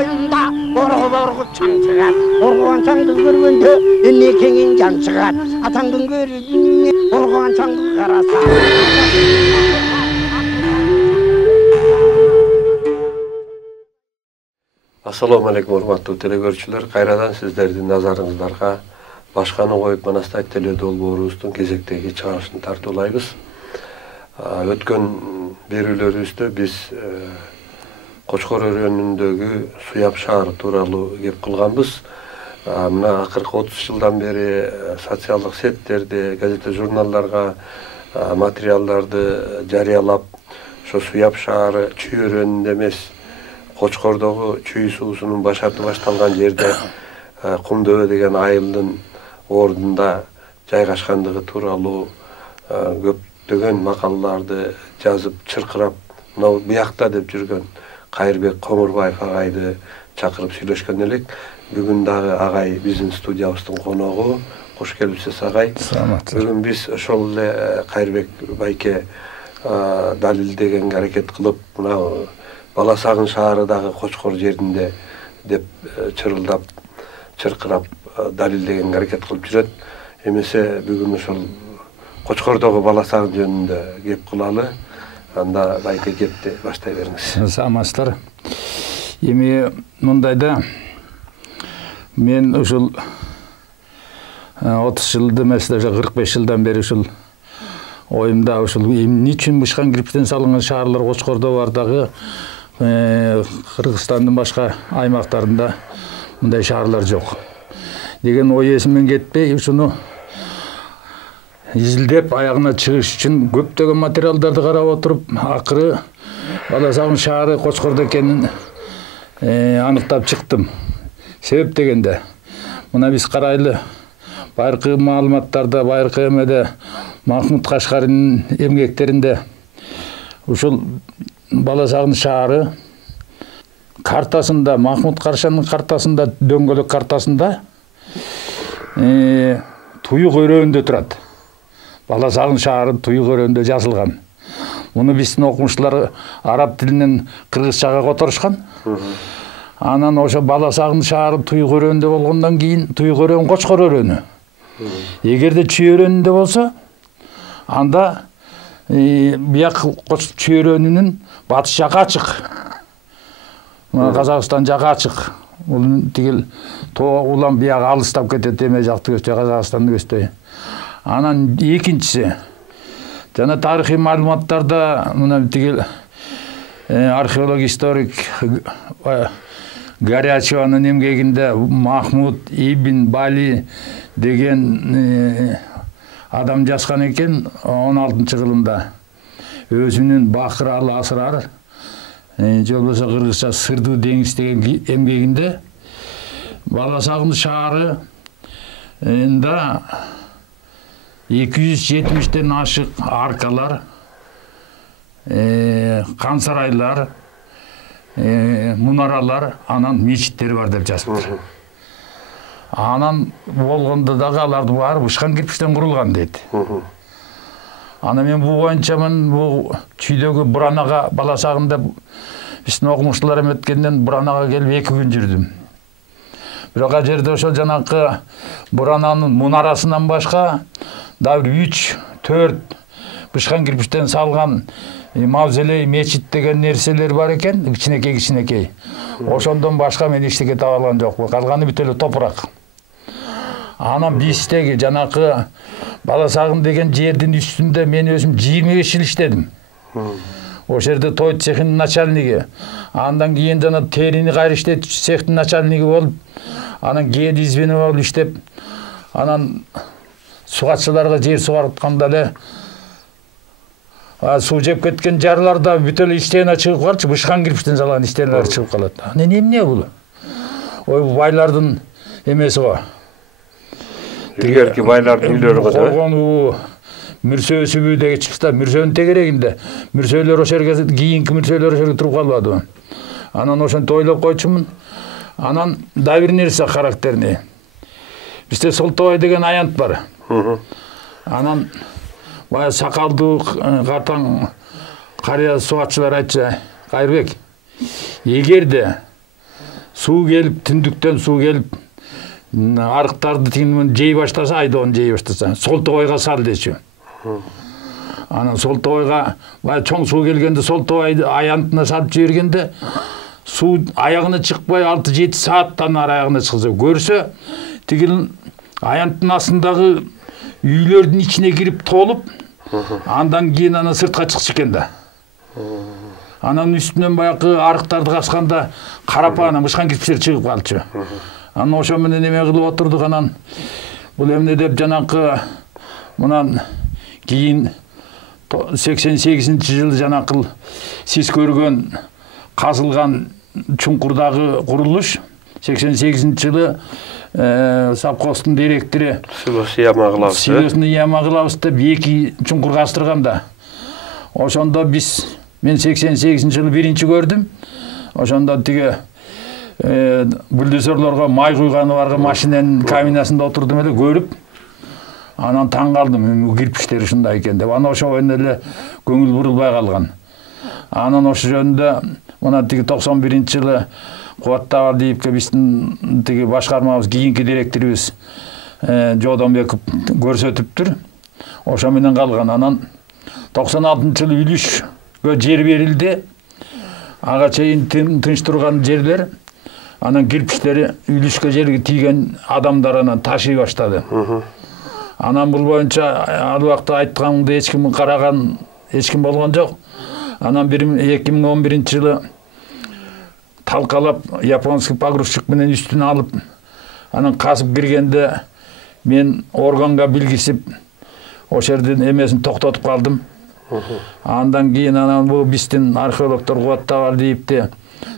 boyunda borgu çan çıgar. Borguan çandı görgende elle kengin can çıgar. Atandın görgende borguan çandı karasa. Assalamu alaikum hormаттуу телекөрүүчүлөр. Кайрадан сиздердин назарыңыздарга башканы коюп Манастай теле долбоорубуздун кезектеги чыгарышын тартуулайбыз. Өткөн берүүлөрүбүздө биз Кочкор өрөөнүндөгү Суяб шаары тууралуу кеп кылганбыз. Мына акыркы 30 жылдан бери социалдык сеттерде, газета журналдарга материалдарды жарыялап, ошо Суяб шаары чүй өрөөнүндө эмес, Кочкордогу чүй суусунун башарты башталган жерде Кумдөбө деген айылдын ордунда жайгашкандыгы тууралуу көптөгөн макалаларды жазып, чыркырап, мына буякта деп жүргөн Кайырбек Комурбаев агайды чакырып сүйлөшкөн элек. Бүгүн дагы агай биздин студиябыздын коногу. Кош келипсиз агай. Бүгүн биз ошол эле Кайырбек байке далилдегенге аракет кылып, мына Бала Сагын шаары дагы Кочкор жеринде деп чырылдап, чыркырап далилдегенге аракет кылып жүрөт. Эмесе бүгүн ошол Кочкордогу Бала Сагын жөнүндө кеп кылалы. Анда байке кепти баштай бериңиз. Саламатсыздар. Эми мындайда мен ушул 30 жылды эмес, 45 жылдан бери ушул оюмда ушул эмне үчүн бышкан кирпичтен салынган шаарлар Кочкордо бар дагы Кыргызстандын башка аймактарында мындай шаарлар жок деген ой эсимден кетпей, ушуну изилдеп аягына чыгыш үчүн көптөгөн материалдарды карап отуруп, акыры Бала Сагын шаары Кочкордо экенин аныктап чыктым. Себеп дегенде, мына биз карайлы байыркы маалыматтарда, байыркы эмеде Махмуд Кашкаринин эмгектеринде ушул Бала Сагын шаары картасында, Махмуд Кашкаринин картасында, дөңгөлөк картасында Туюк өрөөнүндө турат. Бала Сагын шаары Туюк өрөөнүндө жазылган. Муну биздин окумуштуулар араб тилинен кыргызчага которушкан. Анан ошо Бала Сагын шаары Туюк өрөөнүндө болгондон кийин Туюк өрөөнү Кочкор өрөөнү. Эгерде чүй өрөөнүндө болсо, анда бияк чүй өрөөнүнүн батыш жагы ачык. Казакстан жагы ачык. Бул тигил тоо улам бияк алыстап кетет, эме жакты көчтөй, Казакстанды көчтөй. Анан экинчиси, жана тарыхый маалыматтарда мына тигил археолог историк Горячеванын эмгегинде Махмуд ибн Бали деген адам жазган экен 16-кылымда. Өзүнүн Бакыралы асрар, же болбосо кыргызча Сырдуу деңиз деген эмгегинде Бала Сагын шаары 270-тен ашык аркалар, кансарайлар, мунаралар, анан мечиттери бар деп жазыптыр. Анан болгондо дагы аларды баары бышкан кирпичтен курулган дейт. Ана мен бул боюнча бул чүйдөгү Буранага Бала Сагында биздин окумуштуулар эметкенден Буранага келип 2 күн жүрдүм. Бирок ал жерде ошол жанакы Бурананын мунарасынан башка дагы 3-4 бышкан кирпичтен салган мавзолей, мечит деген нерселер бар экен, кичинекей. Ошондон башка мен эчтеке таба алган жокмун. Калганы бүт эле топурак. Анан биздеги жанакы Бала Сагын деген жердин үстүндө мен өзүм 25 жыл иштедим. Ошол жерде той цехинин начальниги, андан кийин жана терини кайрыштетчү цехтин начальниги болуп, анан кээде извини болуп иштеп, анан сугатчыларга жер сугартканда эле суу жеп кеткен жарларда бүт эле иштене чыгып калчу, бышкан кирпичтен салган иштенелер чыгып калат. Эмне бул? Ой, байлардын эмеси го. Илгерки байлардын үйлөрү го. Болгону мүрсөөсүбү деген чыкса, мүрсөөнүн тегерегинде. Мүрсөөлөр ошол жерге, кийинки мүрсөөлөр ошол жерге туруп калбады. Анан ошентип ойлоп койчумун. Анан да бир нерсе характерный. Бизде Солтобай деген аянт бар. Анан бая сакалдуу катаң карыя сугатчылар айтчу, Кайырбек, эгерде суу келип, түндүктөн суу келип, арыктарды тигин жей баштаса, айдоон жей баштаса, Солтогойго сал дечү. Анан Солтогойга баягы чоң суу келгенде Солтогой аянтына салып жибергенде, суу аягына чыкпай 6-7 сааттан аягына чыкса, көрсө, тигил аянттын астындагы үйлөрдүн ичине кирип толуп, андан кийин аны сыртка чыкчу экен да. Анан үстүнөн баягы арыктарды касканда карапаана мышкан кирпичтер чыгып калчу. Анан ошо менен эме кылып отурдук, анан бул эмне деп жанакы мынан кийин 88-жылы жанакыл сиз көргөн казылган чуңкурдагы курулуш 88-жылы совхоздун директору Силосун Ямагылабыз деп 2 чуңкур каздырганда. Ошондо мен 88-жылы биринчи көрдүм. Ошондо тиги бульдозерлорго май куйганы барга машинанын кабинасында отурдум эле көрүп, анан таң калдым, кирпичтери ушундай экен деп. Анан ошого эле көңүл бурулбай калган. Анан ошо жөнүндө мына тиги 91-жылы Кубатты Абалдиевке биздин тиги башкармабыз кийинки директорубуз Жодонбеков көрсөтүптүр. Ошо менен калган. Анан 96-жылы үлүшкө жер берилди. Ага чейин тынч турган жерлер, анан кирпичтери үлүшкө жерге тийген адамдар анан ташый баштады. Анан бул боюнча ал убакта айтканымды эч ким караган, эч ким болгон жок. Анан 2011-жылы талкалап японский погрузчик менен үстүнө алып, анан казып киргенде мен органга билгисип, ошол жерден эмесин токтотуп калдым. Андан кийин анан бул биздин археологдор Кубатты Абалдиевди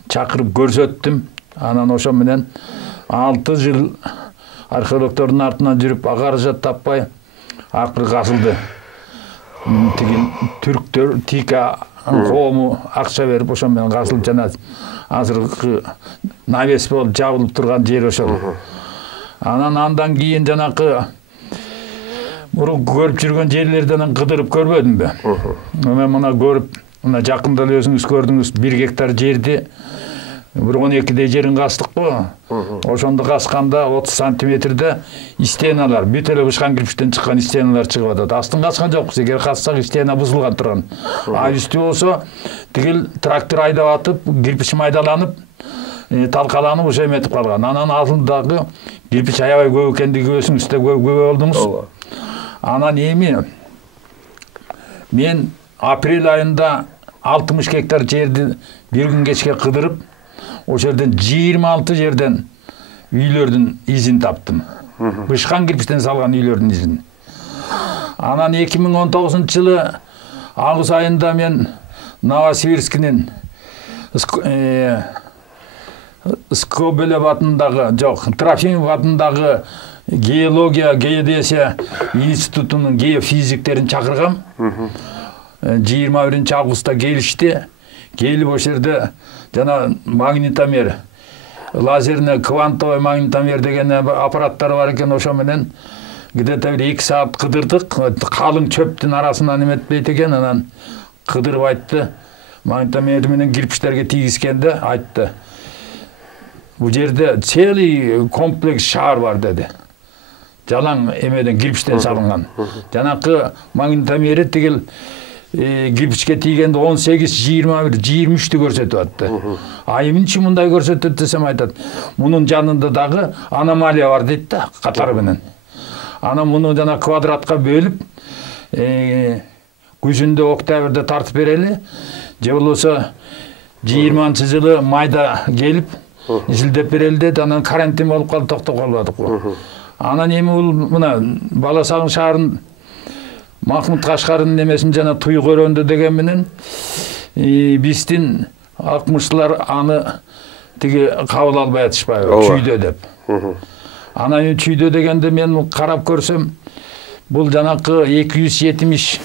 чакырып көрсөттүм. Анан ошо менен 6 жыл археологдордун артынан жүрүп, каражат таппай акыры казылды. Тигин түрктөр Тика коому акча берип ошо менен казылып, жана азыркы навес болуп жабылып турган жер ошол. Андан кийин жанакы мурунку көрүп жүргөн жерлерден кыдырып көрбөдүмбү? Мен мына көрүп, мына жакында эле өзүңүз көрдүңүз, 1 гектар жерди 1-12 жерин кастык го. Ошондо касканда 30 сантиметрде стеналар, бүт эле бышкан кирпичтен чыккан стеналар чыгып атат. Астын каскан жокпуз, эгер кассак стена бузулган турган. А үстү болсо тигил трактор айдап атып, кирпич майдаланып, талкаланып ошо эметип калган. Анан алдындагы кирпич аябай көп экендиги өзүңүз да көп болдуңуз. Анан эми мен апрель айында 60 гектар жерди бир күн кечке кыдырып, ошол жерден 26 жерден үйлөрдүн изин таптым. Бышкан кирпичтен салган үйлөрдүн изин. Анан 2019-жылы август айында мен Новосибирскинин Скобелев атындагы, жок, Трофимов атындагы геодезия институтунун геофизиктерин чакыргам. 21-августта келишти. Келип ошол жерде жана магнитомер, лазерный квантовый магнитомер деген аппараттар бар экен. Ошо менен где-то 2 саат кыдырдык. Калың чөптүн арасынан эметпейт экен. Анан кыдырып айтты. Магнитомер менен кирпичтерге тийгизгенде айтты. Бул жерде целый комплекс шаар бар деди. Жалаң эмеден кирпичтен салынган. Жанакы магнитомери тигил кирпичке тийгенде 18, 21, 23-тү көрсөтүп атты. А эмнече мындай көрсөтөт десем айтат. Мунун жанында дагы аномалия бар дейт да, катары менен. Анан муну жана квадратка бөлүп, күзүндө октябрда тартып берели. Же болбосо 20-жылы майда келип изилдеп берели деди. Анан карантин болуп калып токтоп калбадык го. Анан эми бул мына Бала Сагын шаарын Махмуд Кашкардын немесин жана Туй көрөндө деген менен биздин акмышлар аны тиги кабыл албай атышпайбы, чүйдө деп. Анан чүйдө дегенде мен карап көрсөм, бул жанакы 270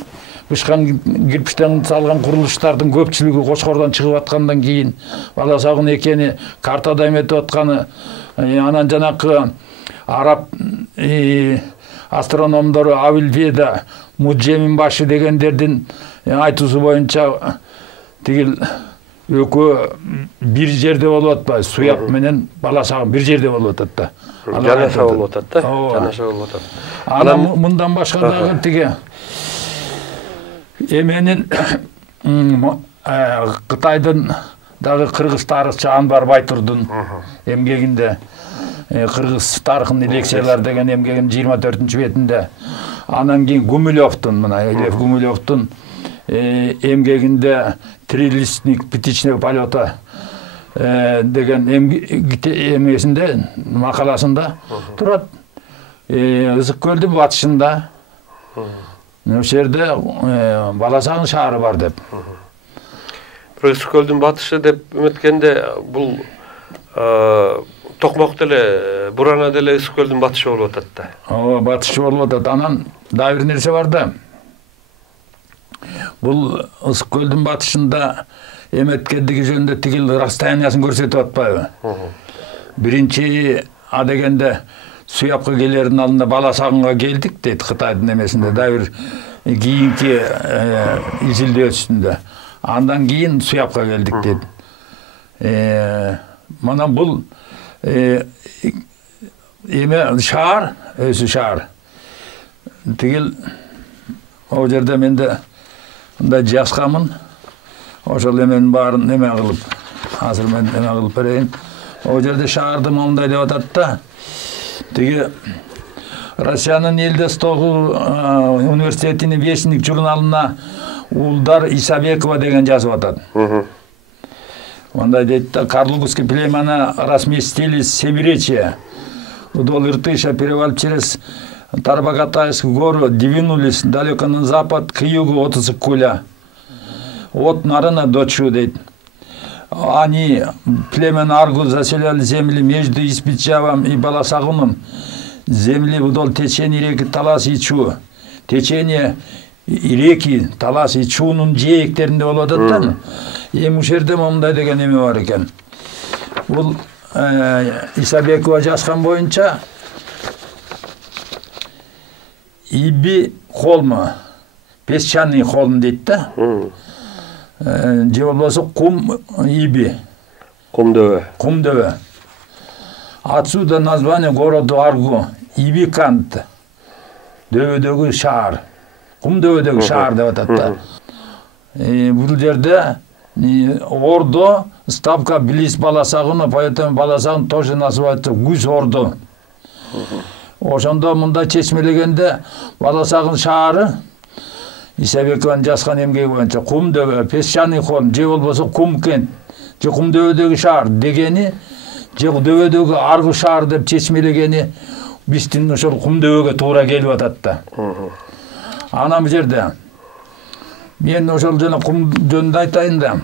бышкан кирпичтен салган курулуштардын көпчүлүгү Кочкордон чыгып аткандан кийин Бала Сагын экени картада эметип атканы. Анан жанакы араб астрономдору Авилведа Муджемин башы дегендердин айтуусу боюнча тигил экөө бир жерде болуп атпайбы, суяп менен бала чагым бир жерде болуп атат да. Жанаша болуп атат да. Жанаша болуп атат. Анан мындан башка дагы тиги эменин Кытайдын дагы кыргыз тарыхчы Анбар Байтурдун эмгегинде кыргыз тарыхын лекциялар деген эмгегинин 24-бетинде, анан кийин Гумилевдун, мына Лев Гумилевдун эмгегинде «Трилистник птичного полета» деген эмесинде, макаласында турат. Ысык көлдүн батышында ошол жерде бала чагың шаары бар деп. Ысык көлдүн батышы деп эметкенде бул Токмок деле, Бурана деле Ысык көлдүн батышы болуп атат да. Ооба, батышы болуп атат. Анан дагы бир нерсе бар да. Бул Ысык көлдүн батышында эметкендиги жөнүндө тигил расстояниясын көрсөтүп атпайбы? Биринчи дегенде Суяпка келердин алдында бала чагыңга келдик дейт Кытайдын эмесинде, дагы бир кийинки изилдөө үстүндө. Андан кийин Суяпка келдик дейт. Мана бул эме шаар, өзү шаар. Тигил о жерде менде мындай жашкамын. Ошол эменин баарын эме кылып, азыр мен эме кылып берейин. О жерде шаарды мындай деп атат да. Тиги Россиянын Элдостогу университетинин Вестник журналына Улдар Исабекова деген жазып атат. Мындай дейт да: Карлугский племена разместили семиречье. Вдоль Иртыша, перевалив через Тарбагатайскую гору, двинулись далеко на запад к югу от Исыккуля. От Нарына до Чу, дейт. Они, племена Аргус, заселяли земли между Испичавом и Баласагуном, земли вдоль течения реки Талас и Чу. Течение реки Талас и Чунун жээктеринде болуп атат да. Эми ушул жерде мындай деген эме бар экен. Бул Исабекова жазган боюнча Иби холму, песчаный холм дейт да. Же болбосо кум Иби. Кумдөбө. Кумдөбө. Отсюда название города Аргу. Ибикант. Дөбөдөгү шаар. Кумдөбөдөгү шаар деп атат да. Бул жерде Ордо, ставка близ Баласагуна, поэтому Баласагун тоже называется Гусь-Ордо. Ошондо мындай чечмелегенде Баласагун шаары Исабекованын жазган эмгеги боюнча Кумдөбө, песчаный холм, же болбосо Кумкент, же Кумдөбөдөгү шаар дегени, же дөбөдөгү Аргу шаар деп чечмелегени биздин ошол Кумдөбөгө туура келип атат да. Анан бул жерде мен ошол жана кум жөнүндө айтайын да.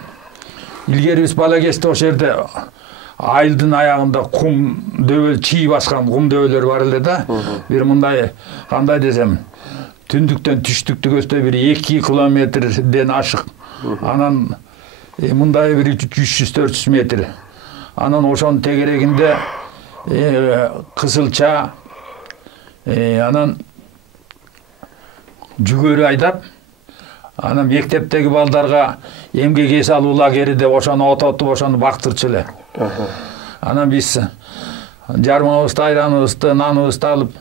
Илгери биз бала кезде ошол жерде айылдын аягында кум дөбө чий баскан кум дөбөлөр бар эле да. Бир мындай кандай десем, түндүктөн түштүктү көздөй бир 2 километрден ашык. Анан мындай бир 300-400 метр. Анан ошонун тегерегинде кызылча, анан жүгөрү айдап, анан мектептеги балдарга эмгек эс алуу лагери деп ошону ототуп ошону бактырчу эле. Анан биз жармабызды, айраныбызды, наныбызды алып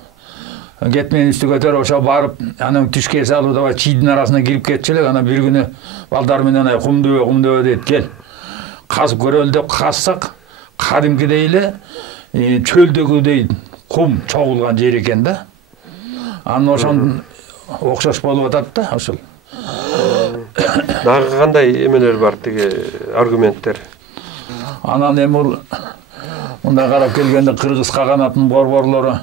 кетменин үстү көтөрүп ошо барып, анан түшкө эс алуу давай чийдин арасына кирип кетчү элек. Анан бир күнү балдар менен кумдөбө дейт, кел казып көрөлү деп казсак, кадимкидей эле чөлдөгүдөй кум чогулган жер экен да. Анан ошондун окшош болуп атат да ошол. Дагы кандай эмелер бар, тиги аргументтер? Анан эми мындай карап келгенде кыргыз каганатынын борборлору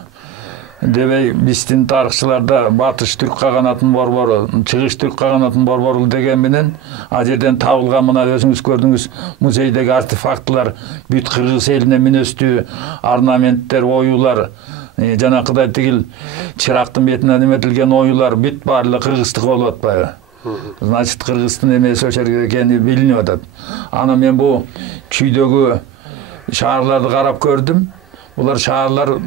дебей биздин тарыхчыларда батыш түрк каганатынын борбору, чыгыш түрк каганатынын борбору деген менен ал жерден табылган мына өзүңүз көрдүңүз музейдеги артефактлар, бүт кыргыз элине мүнөстүү орнаменттер, оюлар, жанакыдай тигил чырактын бетинен эметилген оюлар бүт баары кыргыздык болуп атпайбы? Значит, кыргыздын эмеси ошол жерге экени билинип атат. Анан мен бул чүйдөгү шаарларды карап көрдүм. Булар шаарлар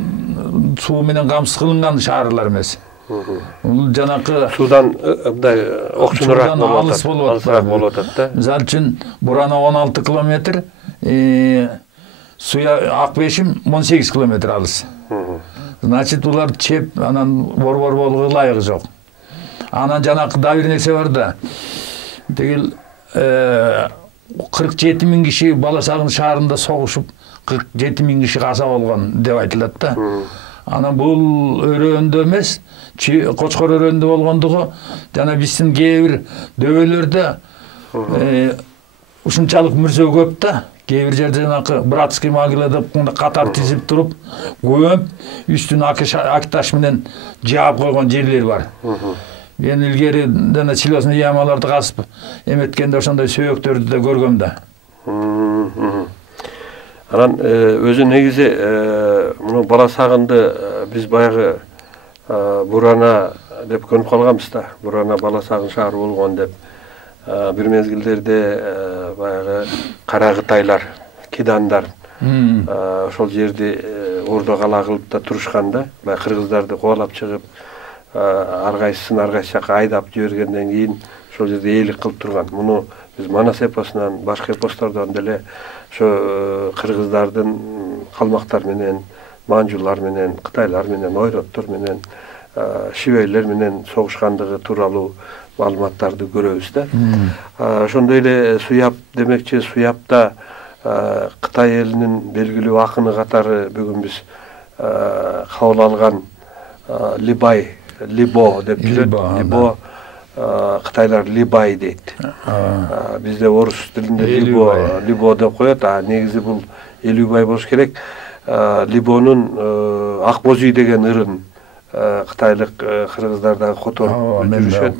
суу менен камсыз кылынган шаарлар эмес. Бул жанакы Судан мындай окчунураак алыс болуп атат да. Мисалы үчүн Бурана 16 километр, Суя Акбешим 18 километр алыс. Значит, улар чеп, анан борбор болууга ылайыгы жок. Анан жанакы да бир нерсе бар да. Тегил 47 миң киши Баласагын шаарында согушуп, 47 миң киши каза болгон деп айтылат да. Анан бул өрөөндө эмес, Кочкор өрөөндө болгондугу, жана биздин кээ бир дөбөлөрдө ушунчалык мүрзө көп да. Кээ бир жерде жанакы братский могила деп катар тизип туруп, көмүп, үстүн акташ менен жаап койгон жерлер бар. Мен илгери жана силосный ямаларды казып эметкенде ошондой сөөктөрдү да көргөм да. Анан өзү негизи муну Баласагынды биз баягы Бурана деп көрүп калганбыз да. Бурана Баласагын шаары болгон деп. Бир мезгилдерде баягы кара кытайлар, кидандар ошол жерди ордо кала кылып да турушкан да. Баягы кыргыздарды кубалап чыгып, ар кайсысын ар кайсы жака айдап жибергенден кийин ошол жерде ээлик кылып турган. Муну биз Манас эпосунан, башка эпостордон деле ошо кыргыздардын калмактар менен, манжулар менен, кытайлар менен, ойроттор менен, шибейлер менен согушкандыгы тууралуу маалыматтарды көрөбүз да. Ошондой эле Суяп демекчи, Суяпта Кытай элинин белгилүү акыны катары бүгүн биз кабыл алган Либо деп жүрөт. Либо Кытайлар Либай дейт. Бизде орус тилинде Либо деп коет, а негизи бул Элюбай болуш керек. Либонун Акбоз үй деген ырын кытайлык кыргыздар дагы которуп жүрүшөт.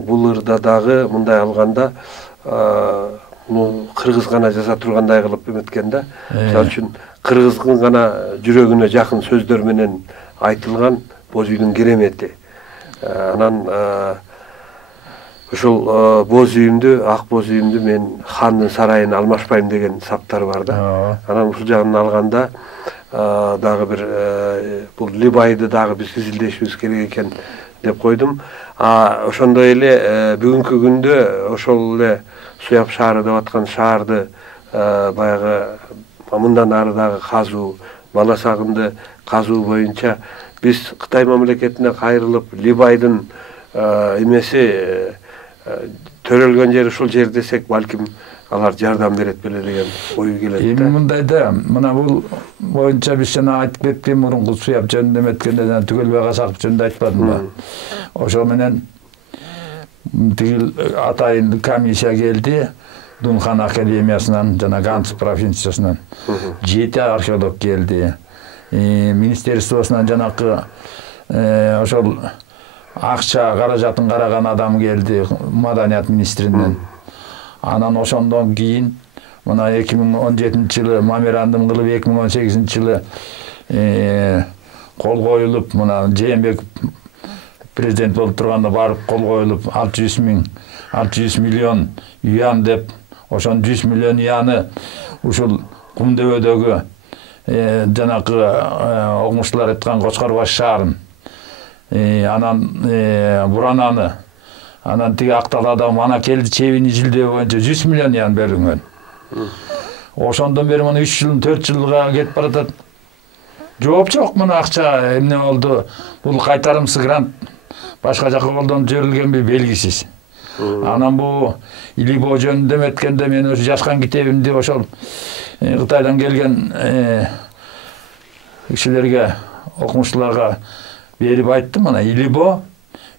Бул ырда дагы мындай алганда кыргыз гана жаза тургандай кылып эметкен да. Мисалы үчүн кыргыздын гана жүрөгүнө жакын сөздөр менен айтылган боз үйдүн керемети. Анан ошол боз үйүмдү, ак боз үйүмдү мен хандын сарайына алмашпайм деген саптар бар да. Анан ушул жагын алганда дагы бир бул Либайды дагы биз изилдешибиз керек экен деп койдум. Ошондой эле бүгүнкү күндө ошол эле Суяп шаары деп аткан шаарды баягы мындан ары дагы казуу, Баласагынды казуу боюнча биз Кытай мамлекетине кайрылып Либайдын эмеси төрөлгөн жери ушул жер десек, балким алар жардам берет беле деген ой келет да. Эми мындай да, мына бул боюнча биз жана айтып кеткен мурунку Суяп жөнүндө эметкенде жана Түгөлбай Казаков жөнүндө айтпадымбы? Ошо менен тигил атайын комиссия келди, Дунхан академиясынан жана Ганс провинциясынан 7 археолог келди. Министерствосунан жанакы ошол акча каражатын караган адам келди, Маданият министринен. Анан ошондон кийин мына 2017-жылы меморандум кылып 2018-жылы кол коюлуп, мына Жээнбеков президент болуп турганда барып кол коюлуп 600 миллион юан деп, ошон 100 миллион юаны ушул Кумдөбөдөгү жанакы окумуштуулар айткан Кочкор баш шаарын, анан Бурананы, анан тиги Акталада мана келди чебини жилдөө боюнча 100 миллион юан бөлүнгөн. Ошондон бери мына 3 жыл, 4 жылга кетип баратат. Жооп жок, мына акча эмне болду? Бул кайтарымсыз грант башка жака колдонуп жиберилгенби белгисиз. Анан бу Либо жөнүндө эметкенде мен өз жазган китебимди ошол Кытайдан келген кишилерге, окумуштууларга берип айттым. Мына Либо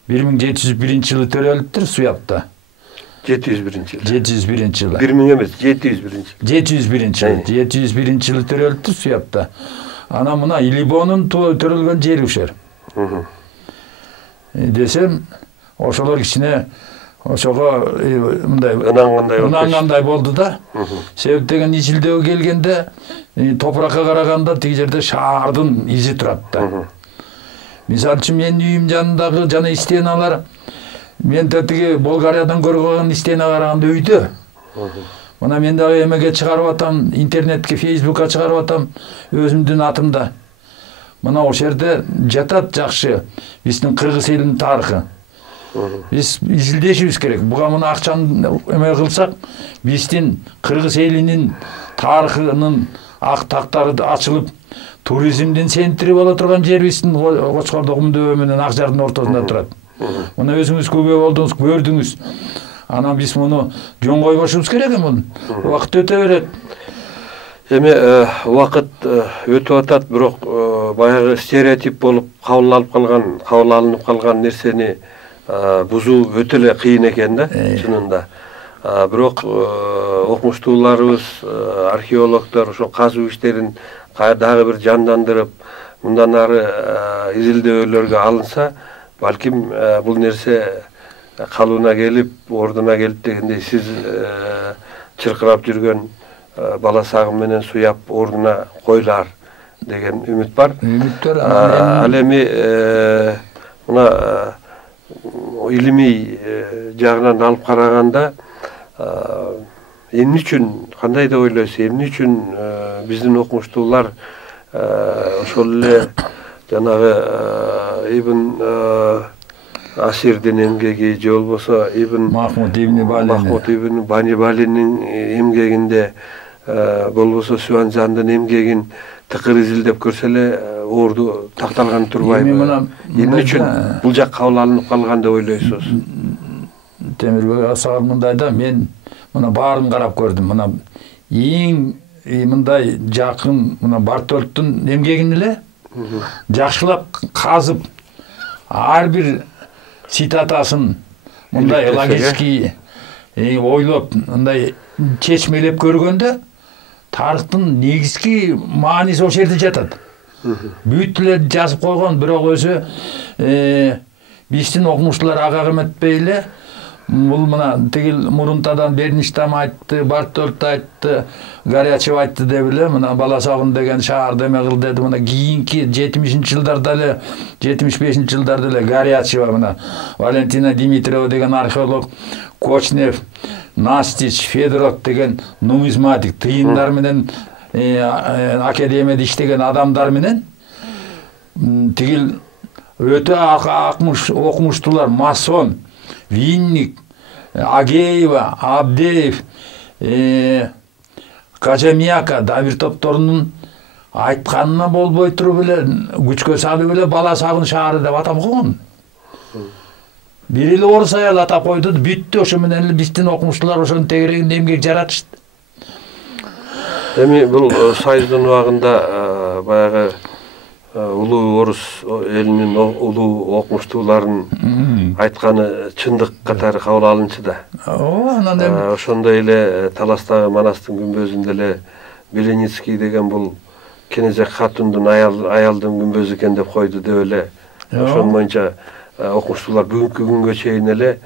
1701-жылы төрөлүптүр Суяпта. 701-жылы. 1000 эмес, 701-жылы. 701-жылы төрөлүптүр Суяпта. Анан мына Либонун төрөлгөн жери ушер. Десем, ошолор кичине ошого мындай ынангандай болду да. Себеп деген ичилдөөгө келгенде топуракка караганда тиги жерде шаардын изи турат да. Мисалы үчүн менин үйүм жанындагы жана стеналар мен тиги Болгариядан көргөн стена караганда өйдө. Мына мен дагы эмеге чыгарып атам, интернетке, Фейсбукка чыгарып атам өзүмдүн атымда. мына ошол жерде жатат жакшы биздин кыргыз элинин тарыхы. Биз изилдешибиз керек. Буга мына акчаны эме кылсак, биздин кыргыз элинин тарыхынын ак тактары ачылып, туризмдин центри боло турган жер биздин Кочкордо Кумдөбө менен Ак Жардын ортосунда турат. Мына өзүңүз күбө болдуңуз, көрдүңүз. Анан биз муну жөн койбошубуз керек эми. Убакыт өтө берет. Эми убакыт өтүп атат, бирок баягы стереотип болуп кабыл алынып калган нерсени бузуу өтө эле кыйын экен да, чынында. Бирок окумуштууларыбыз, археологдор ошо казуу иштерин дагы бир жандандырып, мындан ары изилдөөлөргө алынса, балким бул нерсе калыбына келип, ордуна келип дегендей, сиз чыркырап жүргөн бала сагым менен суяп ордуна койлар деген үмүт бар. Ал эми мына илимий жагынан алып караганда эмне үчүн, кандай деп ойлойсуз, эмне үчүн биздин окумуштуулар ошол эле жанагы Ибн Асирдин эмгеги же болбосо Махмуд ибн Бани Балинин эмгегинде болбосо Сюанзандын эмгегин тыкыр изилдеп көрсө эле орду такталган турбайбы? Эмне үчүн бул жак кабыл алынып калган деп ойлойсуз? Темирбек Асагал мындай да, мен мына баарын карап көрдүм. Мына эң мындай жакын мына Бартолттун эмгегин эле жакшылап казып, ар бир цитатасын мындай логический ойлоп, мындай чечмелеп көргөндө тарыхтын негизги мааниси ошол жерде жатат. Бүт эле жазып койгон, бирок өзү биздин окумуштуулар ага эметпей эле, бул мына тигил Мурунтадан Берништам айтты, Бартолт айтты, Горячев айтты деп эле, мына Баласагын деген шаар эме кыл деди. Мына кийинки 70-жылдарда эле, 75-жылдарда эле Горячева, мына Валентина Димитриева деген археолог, Кочнев, Настич, Федоров деген нумизматик, тыйындар менен академияда иштеген адамдар менен тигил өтө окумуштуулар, масон, Винник, Агеева, Абдеев, Кажамияка, Давир топторунун айтканына болбой туруп эле күчкө салып эле Баласагын шаары деп атап койгон. Бир эле орус аял атап койду, бүттү. Ошо менен эле биздин окумуштуулар ошонун тегерегинде эмгек жаратышты. Эми бул Союздун убагында баягы улуу орус элинин улуу окумуштууларын айтканы чындык катары кабыл алынчу да. Анан эми ошондой эле Таластагы Манастын күмбөзүндө эле Беленицкий деген бул Кенезек хатундун аялдын күмбөзү экен деп койду деп эле. Ошон боюнча окумуштуулар бүгүнкү күнгө чейин эле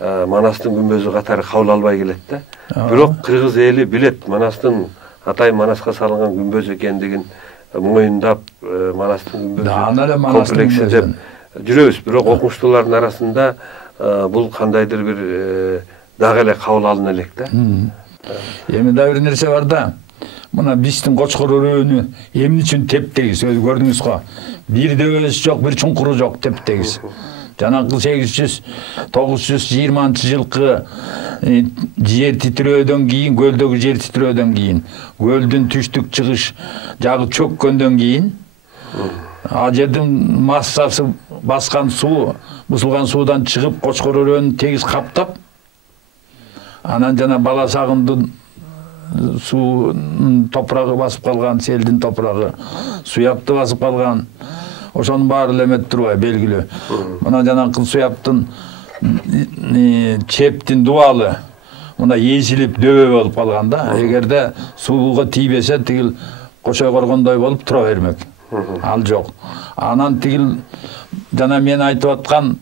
Манастын күмбөзү катары кабыл албай келет да. Бирок кыргыз эли билет Манастын Атай Манаска салынган күмбөз экендигин моюндап, Манастын күмбөзү комплекси деп жүрөбүз. Бирок окумуштуулардын арасында бул кандайдыр бир дагы эле кабыл алына элек да. Эми да бир нерсе бар да. Мына биздин Кочкор өрөөнү эмне үчүн тептегиз, өзү көрдүңүз го. Бир дөбөсү жок, бир чуңкуру жок, тептегиз. Жанагы 800-920-жылкы жер титирөөдөн кийин, көлдөгү жер титирөөдөн кийин, көлдүн түштүк чыгыш жагы чөккөндөн кийин, ал жердин массасы баскан суу, бузулган суудан чыгып, Кочкор өрөөнү тегиз каптап, анан жана Баласагындын суунун топурагы басып калган, селдин топурагы, суяпты басып калган. Ошонун баары эле эмет турбай белгилүү. Мына жанакы суяптын чептин дубалы мына эзилип дөбө болуп калган да. Эгерде сууга тийбесе тигил кошой коргондой болуп тура бермек. Ал жок. Анан тигил жана мен айтып аткан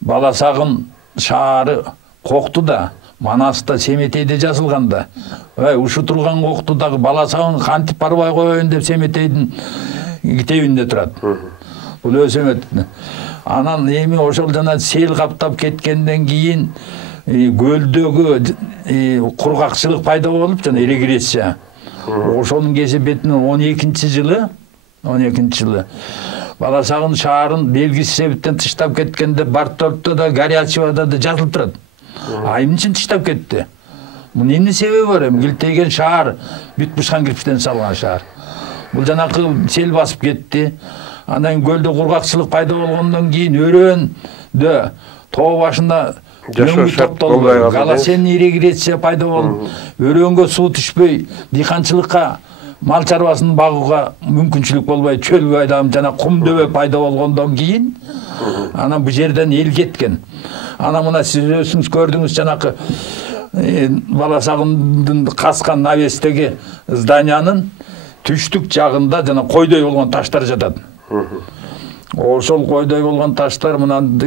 Баласагын шаары кокту да, Манаста Семетейде жазылган да. Ушу турган кокту дагы Баласагын кантип барбай коеюн деп Семетейдин китебинде турат. Бул өзүмөт. Анан эми ошол жана сел каптап кеткенден кийин көлдөгү кургакчылык пайда болуп жана регрессия. Ошонун кесепетинен 12-жылы 12-жылы. Баласағын шаарын белгісіз себептен тыштап кеткенде Бартольдта да Горячевада да жазылып тұрады. Айым үшін тыштап кетті. Бұл нені себебі бар? Кілтейген шаар, бүт бышқан кірпіштен салған шаар. Бұл жанақы сел басып кетті. Анан көлдө кургакчылык пайда болгондон кийин өрөндө тоо башында топтолду. Галасен ирриграция пайда болуп, өрөнгө суу түшпөй, дыйканчылыкка, мал чарбасын багууга мүмкүнчүлүк болбой, чөлгө айдалып жана кум дөбө пайда болгондон кийин анан бул жерден эл кеткен. Анан мына сиз өзүңүз көрдүңүз жанакы Баласагындын каскан навестеги зданиянын түштүк жагында жана койдой болгон таштар жатат. Ошол койдой болгон таштар мынан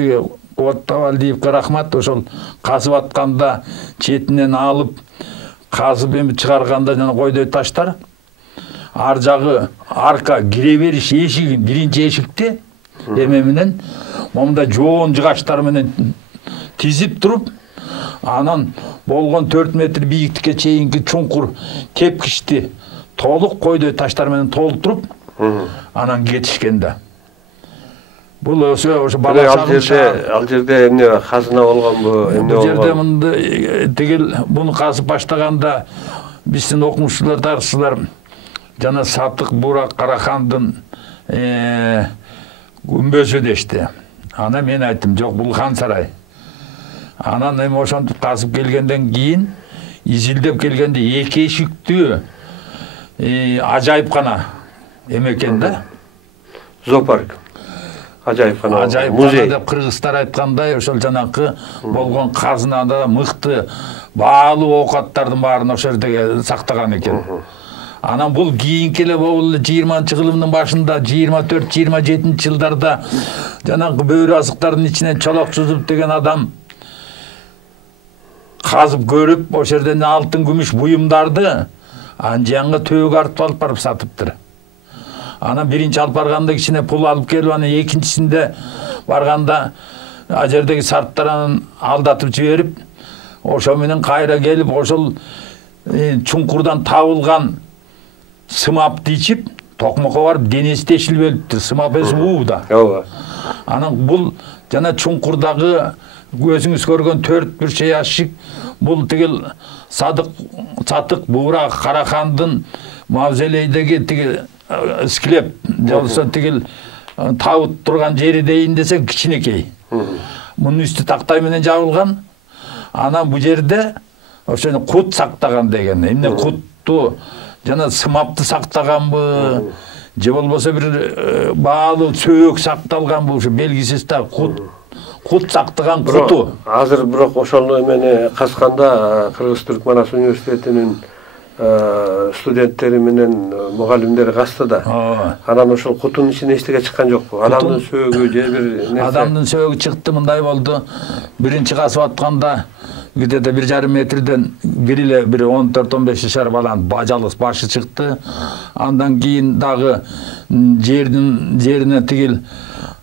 Оттавалдиевке рахмат, ошол казып атканда четинен алып казып эми чыгарганда жана койдой таштар ар жагы арка кире бериш эшигин биринчи эшикти эме менен момунда жоон жыгачтар менен тизип туруп, анан болгон 4 метр бийиктикке чейинки чуңкур тепкичти толук койдой таштар менен толтуруп анан кетишкен да. Бул ошо ал жерде эмне казына болгонбу, эмне болгон? Бул жерде мындай тигил буну казып баштаганда биздин окумуштуулар, тарыхчылар жана Сатык Бурак Карахандын күмбөзү дешти. Ана мен айттым, жок, бул хан сарай. Анан эми ошентип казып келгенден кийин изилдеп келгенде эки эшиктүү ажайыпкана экен да. Зоопарк. Ажайыпкана. Музей деп кыргыздар айткандай, ошол жанакы болгон казынада мыкты баалуу оокаттардын баарын ошол жерде сактаган экен. Анан бул кийинки эле бул 20-кылымдын башында 24-27 жылдарда жанакы бөөрү азыктардын ичинен чолок сузуп деген адам казып көрүп, ошол жерден алтын күмүш буюмдарды анжанга төөгө артып алып барып сатыптыр. Анан биринчи алып барганда кичине пул алып келип, анан экинчисинде барганда ал жердеги сарттар анан алдатып жиберип, ошо менен кайра келип, ошол чуңкурдан табылган сымапты ичип, токмокко барып денеси тешилип өлүптүр. Сымап эси ууда. Ооба. Анан бул жана чуңкурдагы өзүңүз көргөн 4 ящик, бул тигил Сатык Бурак Карахандын мавзолейдеги тигил склеп, жолсо тигил табыт турган жери дейин десек кичинекей. Мунун үстү тактай менен жабылган. Анан бул жерде ошону кут сактаган деген. Эмне кутту жана сымапты сактаганбы, же болбосо бир баалуу сөөк сакталганбы, ошо белгисиз да кут сактаган куту. Азыр бирок ошол эмени казганда Кыргыз-Түрк Манас университетинин студенттери менен мугалимдери казды да. Анан ошол кутунун ичинен эчтеке чыккан жокпу? Адамдын сөөгү же бир нерсе? Адамдын сөөгү чыкты, мындай болду. Биринчи казып атканда где-то 1,5 метрден бир эле 14-15 жашар баланын бажалыс башы чыкты. Андан кийин дагы жерине тигил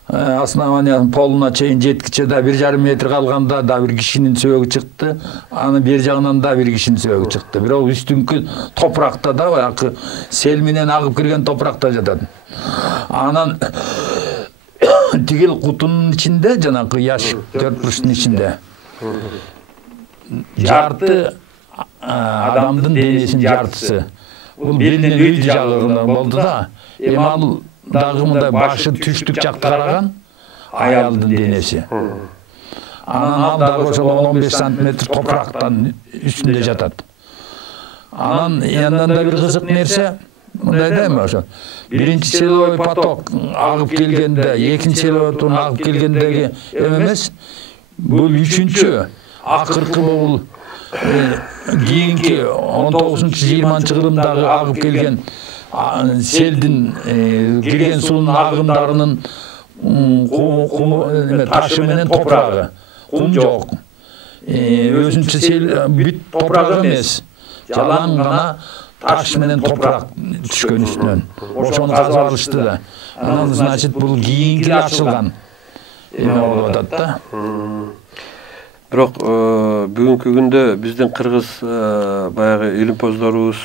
основанияның полуна чейин жеткиче да 1,5 метр калганда да бир кишинин сөөгү чыкты. Анын бер жагынан да бир кишинин сөөгү чыкты. Бирок үстүнкү топуракта да баягы сел менен агып кирген топуракта жатат. Анан тигил кутунун ичинде жанагы яшик 4 бурчтун ичинде жарты адамдын денесинин жартысы. Бул белинин үй жагынан болду да. Эми ал дагы мындай башы түштүк жакка караган аялдын денеси. Анан ал дагы ошол 15 сантиметр топурактан үстүндө жатат. Анан яндан да бир кызык нерсе мындай да эми ошо. Биринчи селовой поток агып келгенде, экинчи селовой агып келгендеги эмес, бул үчүнчү акыркы бул кийинки 19-20-кылымдагы агып келген селдин кирген суунун агымдарынын ташы менен топурагы. Кум жок. Өзүнчө сел бүт топурак эмес. Жалаң гана таш менен топурак түшкөн үстүнөн. Ошону казып алышты да. Анан значит бул кийинки ачылган эме болуп атат да. Бирок бүгүнкү күндө биздин кыргыз баягы илимпоздорубуз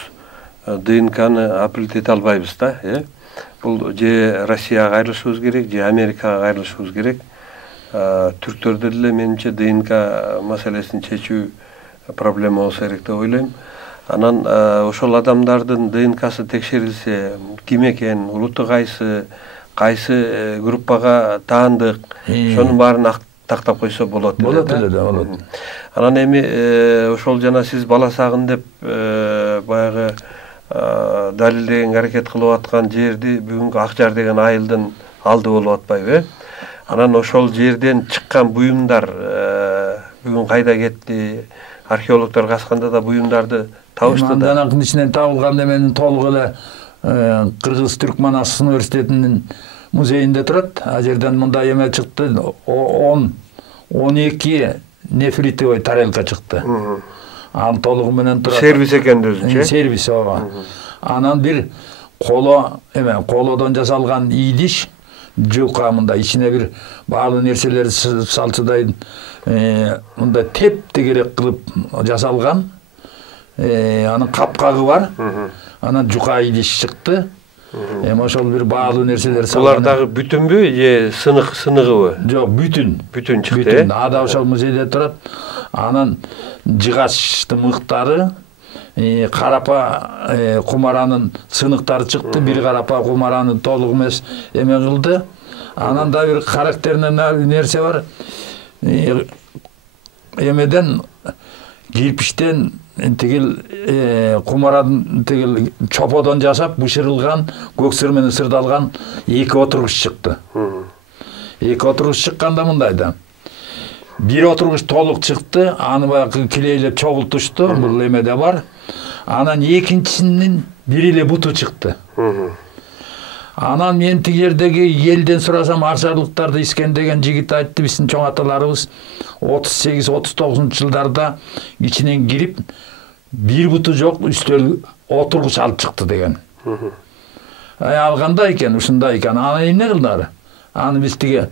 ДНКны апрель эте албайбыз да, бул же Россияга кайрылышыбыз керек, же Америкага кайрылышыбыз керек. Түрктөрдө деле менимче ДНК маселесин чечүү проблема болсо керек деп ойлойм. Анан ошол адамдардын ДНКсы текшерилсе, ким экен, улуту кайсы группага таандык, ошонун баарын тактап койсо болот. Болот эле да, болот. Анан эми ошол жана сиз бала сагын деп баягы далилдеген аракет кылып аткан жерди бүгүнкү Акжар деген айылдын алды болуп атпайбы? Анан ошол жерден чыккан буюмдар бүгүн кайда кетти? Археологдор казганда да буюмдарды табышты да. Андан ичинен табылган эменин толугу эле Кыргыз Түркманас университетинин музейинде турат. А жерден мындай эме чыкты, 12 нефритовый тарелка чыкты. Ал толугу менен турат. Сервис экен өзүнчө. Сервис ооба. Анан бир колодон жасалган идиш, жука мындай ичине бир баалуу нерселер салчыдай мындай теп-тегерек кылып жасалган. Анын капкагы бар. Анан жука идиш чыкты. Ошол бир баалуу нерселер салган. Булар дагы бүтүнбү, же сыныгыбы? Жок, бүтүн. Бүтүн чыкты. Ада ошол музейде турат. Анан жыгачтын мыктары, карапа кумаранын сыныктары чыкты. Бир карапа кумараны толук эмес эме кылды. Анан да бир характердүү нерсе бар. Эмеден кирпичтен тигил кумарадын тигил чоподон жасап бышырылган, көксөр менен сырдалган 2 отургуч чыкты. 2 отургуч чыкканда мындай да. Бир отургуч толук чыкты, аны баягы килейлеп чогултушту, бул эмеде бар. Анан экинчисинин бири эле буту чыкты. Анан мен тиги жердеги элден сурасам, арчарлыктарды искендеген жигит айтты, биздин чоң аталарыбыз 38-39 жылдарда ичинен кирип, бир буту жок, үстөл отургуч алып чыкты деген. Алганда экен, ушундай экен. Аны эмне кылдылар? Аны биз тиги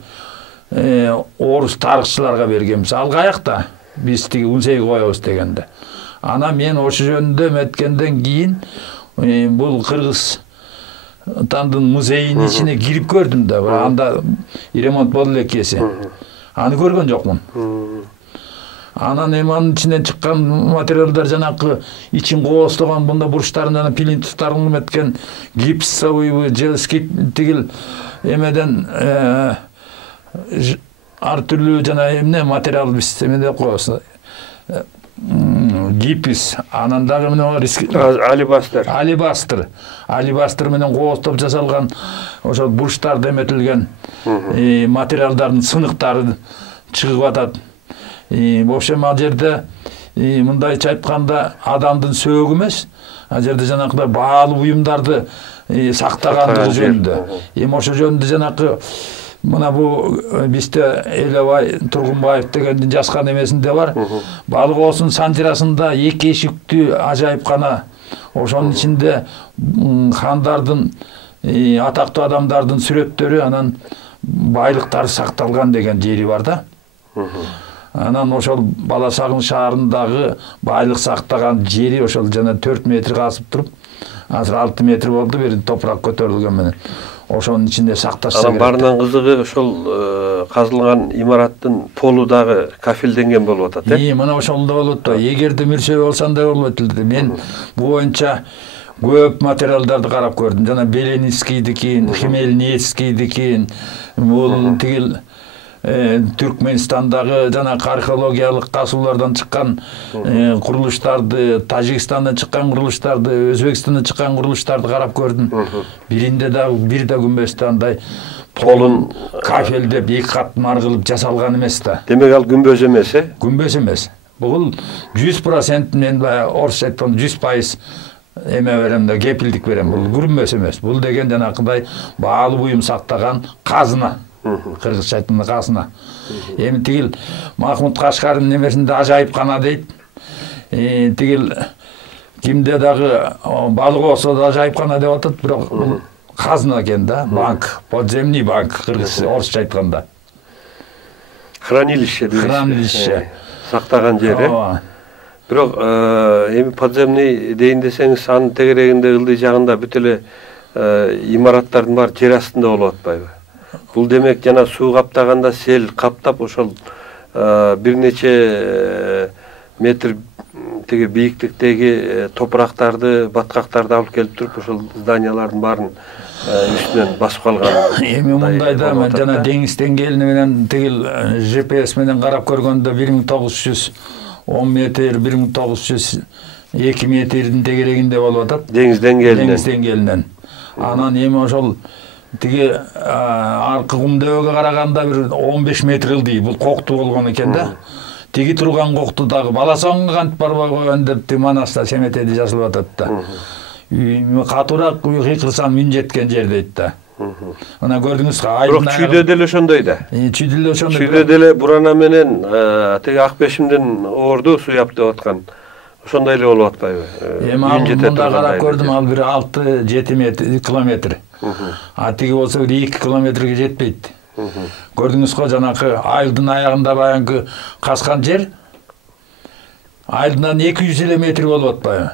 орус тарыхчыларга бергенбиз. Ал каякта? Биз тиги унсейге коебуз дегенде. Анан мен ошо жөнүндө эметкенден кийин бул Кыргыз тандын музейинин ичине кирип көрдүм да. Анда ремонт болду эле кеси. Аны көргөн жокмун. Анан анын ичинен чыккан материалдар жанакы ичин кооздогон мында бурчтарынан плинтустарын эметкен гипсовый желский тигил эмеден ар түрлүү жана эмне материал биз эмеде коебуз. Гипс, анан дагы алибастер менен кооздоп жасалган ошол бурчтарда эметилген материалдардын сыныктары чыгып атат. В общем, ал жерде мындайча айтканда адамдын сөөгү эмес, ал жерде жанакы баалуу буюмдарды сактагандыгы жөнүндө. Ошо жөнүндө жанакы мына бу бизде Элебай Тургунбаев дегендин жазган эмесинде бар. Балык оосунун санжырасында 2 эшиктүү ажайыпкана. Ошонун ичинде хандардын, атактуу адамдардын сүрөттөрү, анан байлыктары сакталган деген жери бар да. Анан ошол Бала Сагын шаарындагы байлык сактаган жери ошол жана 4 метр казып туруп, азыр 6 метр болду, бир топурак көтөрүлгөн менен. Ошонун ичинде сакташса керек. Анан барынан кызыгы ошол казылган имараттын полу дагы кафелденген болуп атат, Мына ошолдо болот да. Эгерде мирчөө болсондой болбойт эле. Мен бул боюнча көп материалдарды карап көрдүм. Жана Беленискийдикин, Хмельницкийдикин, бул тигил Түркменстандагы жана археологиялык казуулардан чыккан курулуштарды, Тажикстандан чыккан курулуштарды, Өзбекстандан чыккан курулуштарды карап көрдүм. Биринде дагы бир да күмбөстө андай полун кафелдеп 2 кат мар кылып жасалган эмес да. Демек ал күмбөз эмес, Күмбөз эмес. Бул 100% мен орусча айтканда 100% эме берем да, кепилдик берем. Бул күмбөз эмес. Бул деген жанакындай баалуу буюм сактаган казына. Кыргызча айтканда казына. Эми тигил Махмуд Кашкардын немесинде ажайыпкана дейт. Тигил кимде дагы балык болсо да ажайыпкана деп атат, бирок казына экен да, банк, подземный банк кыргызча орусча айтканда. Хранилище дейт. Хранилище. Сактаган жер, Бирок эми подземный дейин десеңиз, анын тегерегинде ылдый жагында бүт эле имараттардын баары жер астында болуп атпайбы? Бул демек жана суу каптаганда сел каптап ошол бир нече метр тиги бийиктиктеги топурактарды, баткактарды алып келип туруп ошол зданиялардын баарын үстүнөн басып калган. Эми мындайда мен жана деңиз деңгээлини менен тигил GPS менен карап көргөндө 1910 метр, 1902 метрдин тегерегинде болуп атат. Деңиз деңгээлинен. Деңиз деңгээлинен. Анан эми ошол тиги аркы кумдөөгө караганда бир 15 метр ылдый. Бул кокту болгон экен да. Тиги турган кокту дагы баласаңга кантип барбай койгон деп Манаста Семетеде жазылып атат да. Катуураак кыйкырсам үн жеткен жер дейт да. Мына көрдүңүз Бирок чүйдө деле ошондой да. Чүйдө деле ошондой. Чүйдө деле бурана менен тиги Акбешимдин орду суяп деп аткан. Ошондой эле болуп атпайбы? Эми мында карап көрдүм, ал бир 6-7 километр. А тиги болсо 2 километрге жетпейт. Көрдүңүз го жанакы айылдын аягында баягы каскан жер айылдан 200 метр болуп атпайбы?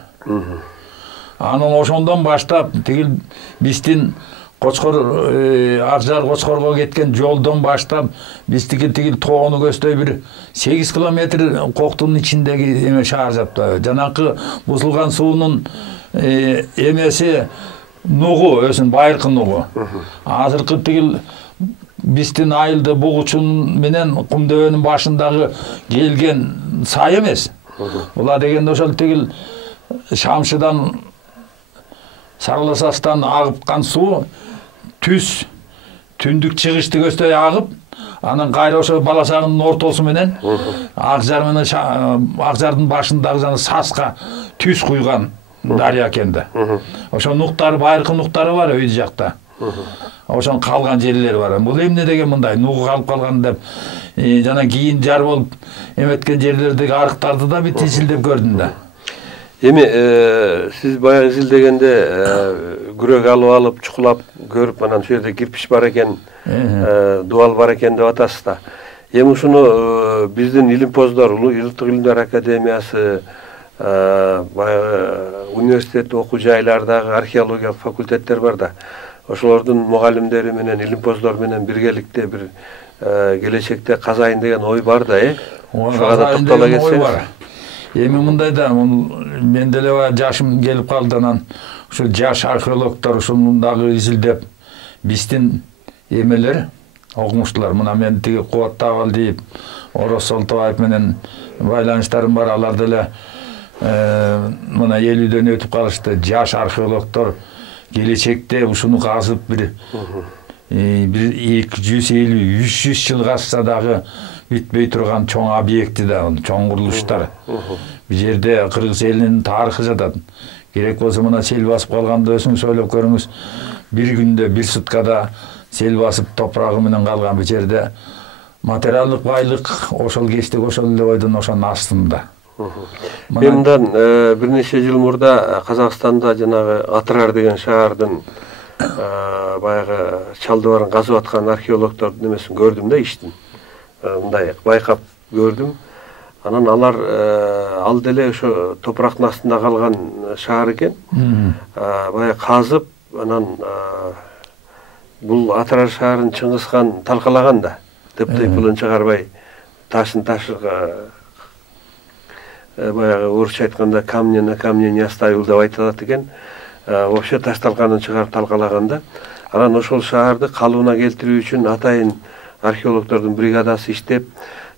Анан ошондон баштап тигил биздин Кочкор Акжар Кочкорго кеткен жолдон баштап биздики тигил тоону көздөй бир 8 километр коктун ичиндеги эме шаар жатты. Жанакы бузулган суунун эмеси нугу, өзүн байыркы нугу. Азыркы тигил биздин айылды бугучун менен кумдөөнүн башындагы келген сай эмес. Була дегенде ошол тигил Шамшыдан Сарыласастан агыпкан суу түз түндүк чыгышты көздөй агып, анан кайра ошо Баласагынын ортосу менен Акжар менен Акжардын башындагы жана Саска түз куйган дарыя экен да. Ошо нуктары, байыркы нуктары бар өйдү жакта. Ошон калган жерлер бар. Бул эмне деген мындай нугу калып калган деп жана кийин жар болуп эметкен жерлердеги арыктарды да бир тизилдеп көрдүм да. Эми сиз баягы изилдегенде күрөк алып чукулап көрүп, анан ошол жерде кирпич бар экен, дубал бар экен деп атасыз да. Эми ушуну биздин илимпоздор, Улуттук илимдер академиясы, баягы университет окуу жайлардагы археологиялык факультеттер бар да. Ошолордун мугалимдери менен, илимпоздор менен биргеликте бир келечекте казайын деген ой бар да, Ошого да токтола кетсеңиз. Эми мындай да, мен деле жашым келип калды, анан ушул жаш археологдор ушундагы изилдеп биздин эмелер, окумуштуулар, мына мен тиги Кубат Табалдиев, Орос Солтобаев менен байланыштарым бар, алар деле мына 50дөн өтүп калышты. Жаш археологдор келечекте ушуну казып бир 250-300 жыл казса дагы бүтпөй турган чоң объекти да, чоң курулуштар. Бул жерде кыргыз элинин тарыхы жатат. Керек болсо мына сел басып калганда өзүңүз ойлоп көрүңүз, бир күндө, бир суткада сел басып топурагы менен калган бул жерде материалдык байлык ошол кездеги ошол эле бойдон ошонун астында. Мындан бир нече жыл мурда Казакстанда жанагы Атырар деген шаардын баягы чалдыбарын казып аткан археологдордун эмесин көрдүм да, иштин. Мындай байкап көрдүм. Анан алар ал деле ошо топурактын астында калган шаар экен. Баягы казып, анан бул Атырар шаарын Чыңгызхан талкалаган да. Тып-тыйпылын чыгарбай, ташын ташыга баягы орусча айтканда камня на камне не оставил деп айтылат экен. Вообще таш талканын чыгарып талкалаган да. Анан ошол шаарды калыбына келтирүү үчүн атайын археологдордун бригадасы иштеп,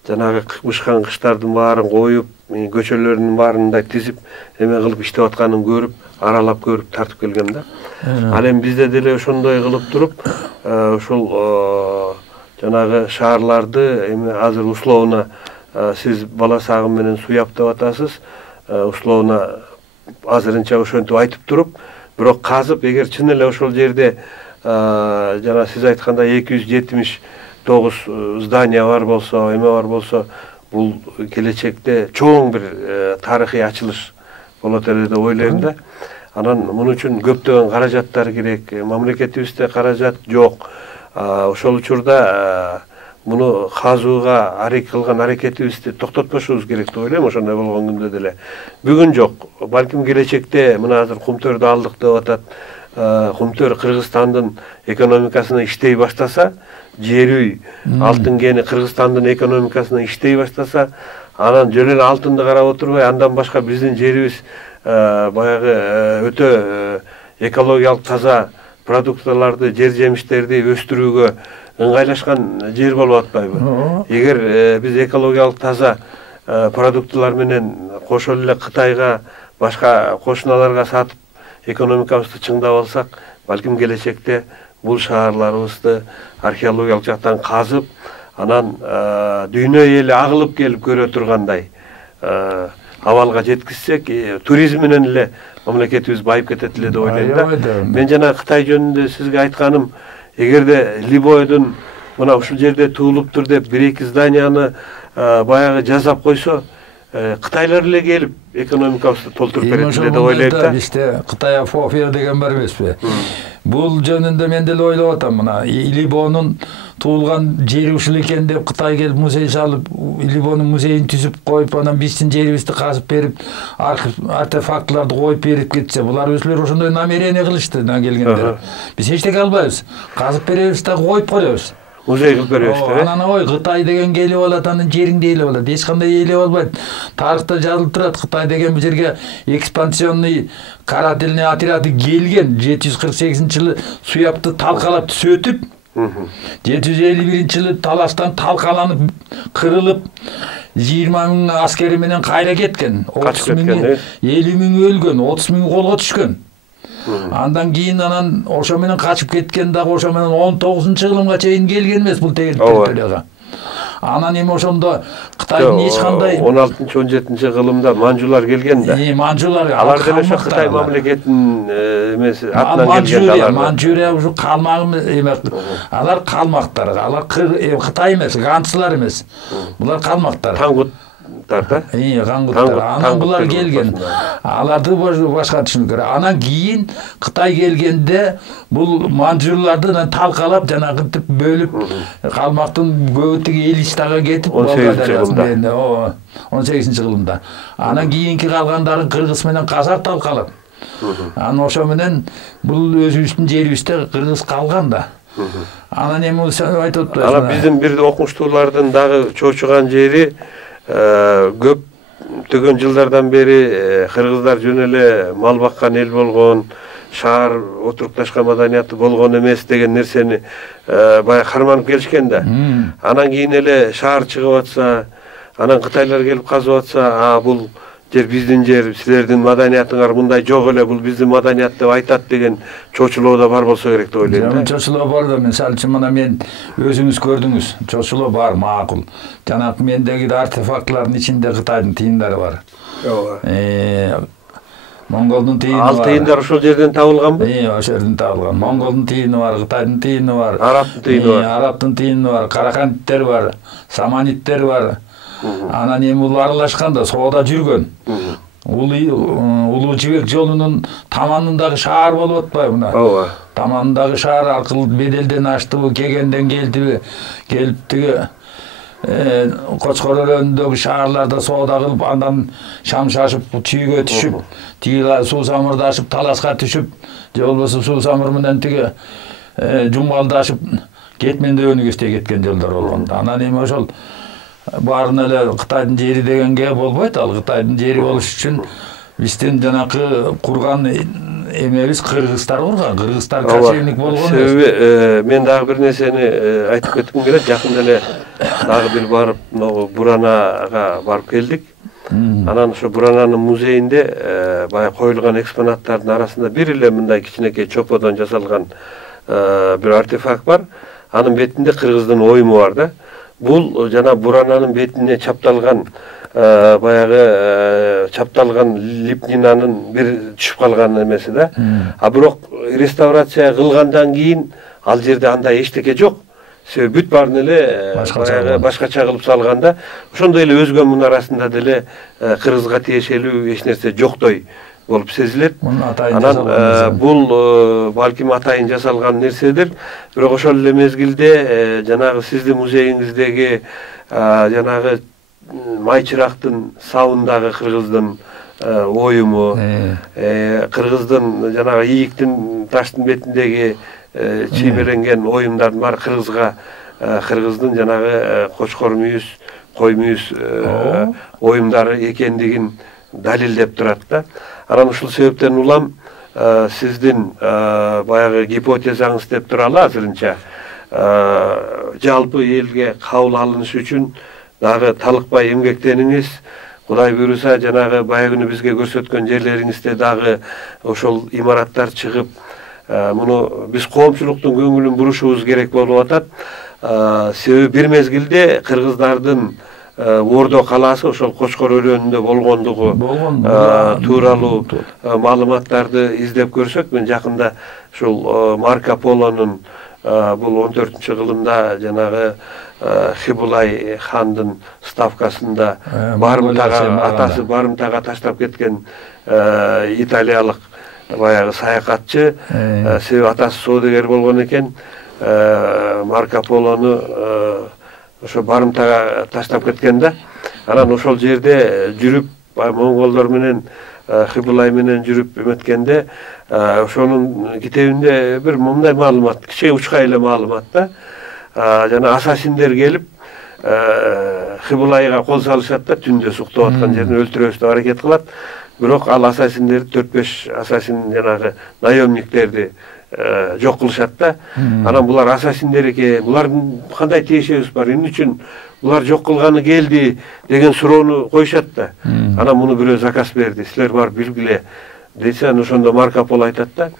жанагы бышкан кыштардын баарын коюп, көчөлөрдүн баарын мындай тизип, эме кылып иштеп атканын көрүп, аралап көрүп тартып келгем да. Ал эми бизде деле ошондой кылып туруп, ошол жанагы шаарларды эми азыр условно сиз Баласагын менен суяп деп атасыз, условно азырынча ошентип айтып туруп, бирок казып, эгер чын эле ошол жерде жана сиз айткандай 279 здания бар болсо, эме бар болсо, бул келечекте чоң бир тарыхый ачылыш болот эле деп ойлойм да. Анан муну үчүн көптөгөн каражаттар керек, мамлекетибизде каражат жок. Ошол учурда муну казууга кылган аракетибизди токтотпошубуз керек деп ойлойм. Ошондой болгон күндө деле бүгүн жок, балким келечекте мына азыр Кумтөрдү алдык деп атат, Кумтөр Кыргызстандын экономикасына иштей баштаса, жер үй, алтын кени Кыргызстандын экономикасына иштей баштаса, анан жөн эле алтынды карап отурбай, андан башка биздин жерибиз баягы өтө экологиялык таза продуктыларды, жер жемиштерди өстүрүүгө ыңгайлашкан жер болуп атпайбы? Эгер биз экологиялык таза продуктылар менен кошо эле Кытайга, башка кошуналарга сатып экономикабызды чыңдап алсак, балким келечекте бул шаарларыбызды археологиялык жактан казып, анан дүйнө эли агылып келип көрө тургандай абалга жеткизсек, туризм менен эле мамлекетибиз байып кетет эле деп ойлойм да. Мен жана Кытай жөнүндө сизге айтканым, эгерде Либойдун мына ушул жерде туулуптур деп бир-эки зданияны баягы жасап койсо, Кытайлар эле келип экономикабызды толтуруп берет эле деп ойлойм да. Бизде Кытай Фофия деген бар эмеспи? Бул жөнүндө мен деле ойлоп атам, мына Илибонун туулган жери ушул экен деп Кытай келип музей салып, Илибонун музейин түзүп коюп, анан биздин жерибизди казып берип, артефактларды коюп берип кетсе, булар өзүлөр ошондой намерение кылышты келгендер. Биз эчтеке албайбыз. Казып беребиз да коюп коебуз. Музей кылып беребиз да. Анан ой, Кытай деген келип алат, анын жериңди ээлеп алат. Эч кандай ээлеп албайт. Тарыхта жазылып турат, Кытай деген бул жерге экспансионный карательный отряды келген 748-жылы Суяпты талкалап түсөтүп, 751-жылы Таластан талкаланып, кырылып, 20 000 аскери менен кайра кеткен. 30 000, 50 000 өлгөн, 30 000 колго түшкөн. Андан кийин анан ошо менен качып кеткен дагы ошо менен 19-жылымга чейин келген эмес бул территорияга. Анан эми ошондо Кытайдын эч кандай 16-17 кылымда манжулар келген да. Манжулар алар деле ошо Кытай мамлекетинин эмеси атынан келген алар. Манжурия ушу калмагы эме, алар калмактар, алар Кытай эмес, ганцлар эмес. Булар калмактар. Тангуттар да. Кангуттар. Анан булар келген. Аларды башка түшүнүк керек. Анан кийин Кытай келгенде бул манжурларды талкалап, жанагы бөлүп, калмактын көбү тиги Элистага кетип, 18-жылында. Анан кийинки калгандарын кыргыз менен казак талкалап. Анан ошо менен бул өзүбүздүн жерибизде кыргыз калган да. Анан эми айтып атпайсыңбы? Анан биздин бир окумуштуулардын дагы чочуган жери көп төгөн жылдардан бери кыргыздар жөн эле мал баккан эл болгон, шаар отурукташкан маданияты болгон эмес деген нерсени баягы карманып келишкен да. Анан кийин эле шаар чыгып атса, анан Кытайлар келип казып атса, бул жер биздин жер, силердин маданиятыңар мындай жок эле, бул биздин маданият деп айтат деген чочулоо да бар болсо керек деп ойлойм да. Чочулоо бар да, мисалы үчүн мына мен өзүңүз көрдүңүз, чочулоо бар, макул. Жанагы мендеги артефактлардын ичинде Кытайдын тыйындары бар. Монголдун тыйыны бар. Ал тыйындар ошол жерден табылганбы? Ошол жерден табылган. Монголдун тыйыны бар, Кытайдын тыйыны бар, Арабтын тыйыны бар. Арабтын тыйыны бар, караканттер бар, саманиттер бар. Анан эми бул аралашканда соода жүргөн. Улуу Жибек жолунун таманындагы шаар болуп атпайбы мына? Ооба. Таманындагы шаар аркылуу Беделден аштыбы, Кегенден келдиби, келип тиги Кочкор өрөөнүндөгү шаарларда соода кылып, андан шам шашып, чүйгө түшүп, тиги суу самырдашып, Таласка түшүп, же болбосо суу самыр менен тиги жумгалдашып, Кетмендөөбү көздөй кеткен жолдор болгон. Анан эми ошол баарын эле Кытайдын жери дегенге болбойт. Ал Кытайдын жери болуш үчүн биздин жанакы курган эмебиз кыргыздар курган. Кыргыздар кочевник болгон. Себеби мен дагы бир нерсени айтып кетким келет. Жакында эле дагы бир барып, Буранага барып келдик. Анан ошо Бурананын музейинде баягы коюлган экспонаттардын арасында бир эле мындай кичинекей чоподон жасалган бир артефакт бар. Анын бетинде кыргыздын оюму бар да. Бул жана Бурананын бетине чапталган баягы чапталган липнинанын бир түшүп калган эмеси да. Бирок реставрация кылгандан кийин ал жерде андай эчтеке жок. Себеби бүт баарын эле баягы башкача кылып салганда, ошондой эле өзгө мунарасында деле кыргызга тиешелүү эч нерсе жоктой болуп сезилет. Анан бул балким атайын жасалган нерседир. Бирок ошол эле мезгилде жанагы сиздин музейиңиздеги жанагы май чырактын сабындагы кыргыздын оюму, кыргыздын жанагы ийиктин таштын бетиндеги чиймеренген оюмдардын баары кыргыздын жанагы кочкор мүйүз, кой мүйүз оюмдары экендигин далилдеп турат да. Анан ушул себептен улам сиздин баягы гипотезаңыз деп туралы азырынча жалпы элге кабыл алыныш үчүн дагы талыкпай эмгектениңиз. Кудай буйруса жанагы баягы күнү бизге көрсөткөн жерлериңизде дагы ошол имараттар чыгып, муну биз коомчулуктун көңүлүн бурушубуз керек болуп атат. Себеби бир мезгилде кыргыздардын Ордо калаасы ошол Кочкор өрөөнүндө болгондугу тууралуу маалыматтарды издеп көрсөк, мен жакында ушул Марко Полонун бул 14-кылымда жанагы Хибулай хандын ставкасында атасы барымтага таштап кеткен италиялык баягы саякатчы, себеби атасы соодагер болгон экен, Марко Полону ошо барымтага таштап кеткен да. Анан ошол жерде жүрүп, монголдор менен Хибулай менен жүрүп эметкенде, ошонун китебинде бир мындай маалымат, кичээ учка эле маалымат да. Жана ассасиндер келип Хибулайга кол салышат да, түндө суктап аткан жерин өлтүрөбүз деп аракет кылат. Бирок ал ассасиндерди 4-5 ассасин жанагы наемниктерди жок кылышат да. Анан булар ассасиндер экен, булардын кандай тиешебиз бар, эмне үчүн булар жок кылганы келди деген суроону коюшат да. Анан муну бирөө заказ берди, силер барып билгиле десе, ошондо Марко Поло айтат да,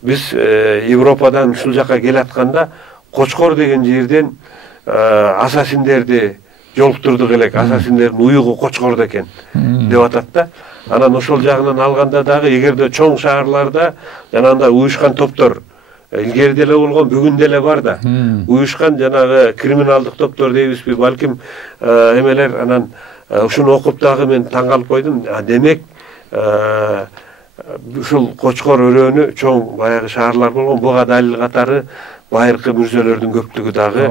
биз Европадан ушул жака келатканда Кочкор деген жерден ассасиндерди жолуктурдук элек, ассасиндердин уюгу Кочкордо экен деп атат да. Анан ошол жагынан алганда дагы эгерде чоң шаарларда жанагындай уюшкан топтор илгери деле болгон, бүгүн деле бар да. Уюшкан жанагы криминалдык топтор дейбизби, балким эмелер. Анан ушуну окуп дагы мен таң калып койдум. Демек ушул Кочкор өрөөнү чоң баягы шаарлар болгон. Буга далил катары байыркы мүрзөлөрдүн көптүгү дагы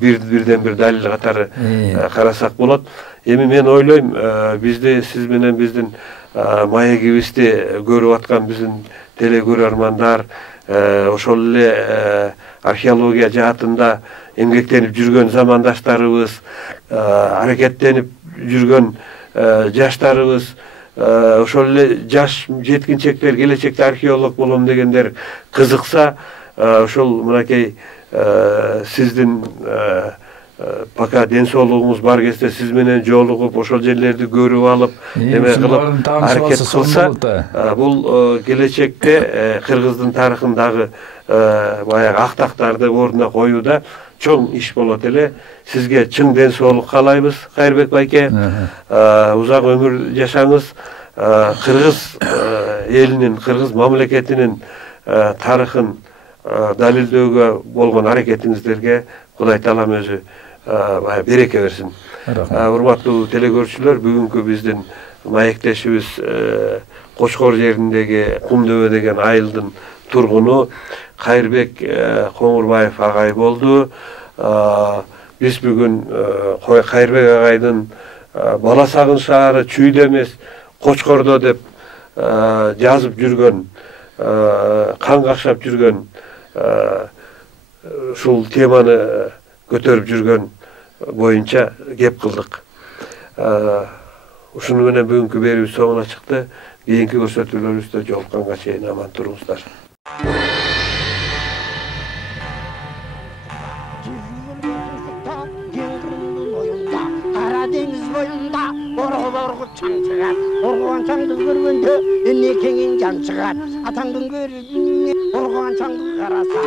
бирден бир далил катары карасак болот. Эми мен ойлойм, бизде сиз менен биздин маегибизди көрүп аткан биздин телекөрөрмандар, ошол эле археология жаатында эмгектенип жүргөн замандаштарыбыз, аракеттенип жүргөн жаштарыбыз, ошол эле жаш жеткинчектер, келечекте археолог болом дегендер кызыкса, ошол мынакей сиздин пока ден соолугуңуз бар кезде сиз менен жолугуп, ошол жерлерди көрүп алып, эме кылып аракет кылса, бул келечекте кыргыздын тарыхындагы баягы актактарды ордуна коюуда чоң иш болот эле. Сизге чың ден соолук каалайбыз, Кайырбек байке. Узак өмүр жашаңыз. Кыргыз элинин, кыргыз мамлекетинин тарыхын далилдөөгө болгон аракетиңиздерге Кудай Таалам өзү береке берсин. Урматтуу телекөрүүчүлөр, бүгүнкү биздин маектешибиз Кочкор жериндеги Кумдөбө деген айылдын тургуну Кайырбек Коңурбаев агай болду. Биз бүгүн Кайырбек агайдын бала сагын шаары Чүйдө эмес Кочкордо деп жазып жүргөн, кан какшап жүргөн ушул теманы көтөрүп жүргөн боюнча кеп кылдык. Ушуну менен бүгүнкү берүүбүз соңуна чыкты. Кийинки көрсөтүүлөрүбүздө жолукканга чейин аман туруңуздар. Deniz boyunda orgu çan çıkar. Orguan çandı görgünde enne kengin can çıkar. Atandın görüdün orguan çandı karasa.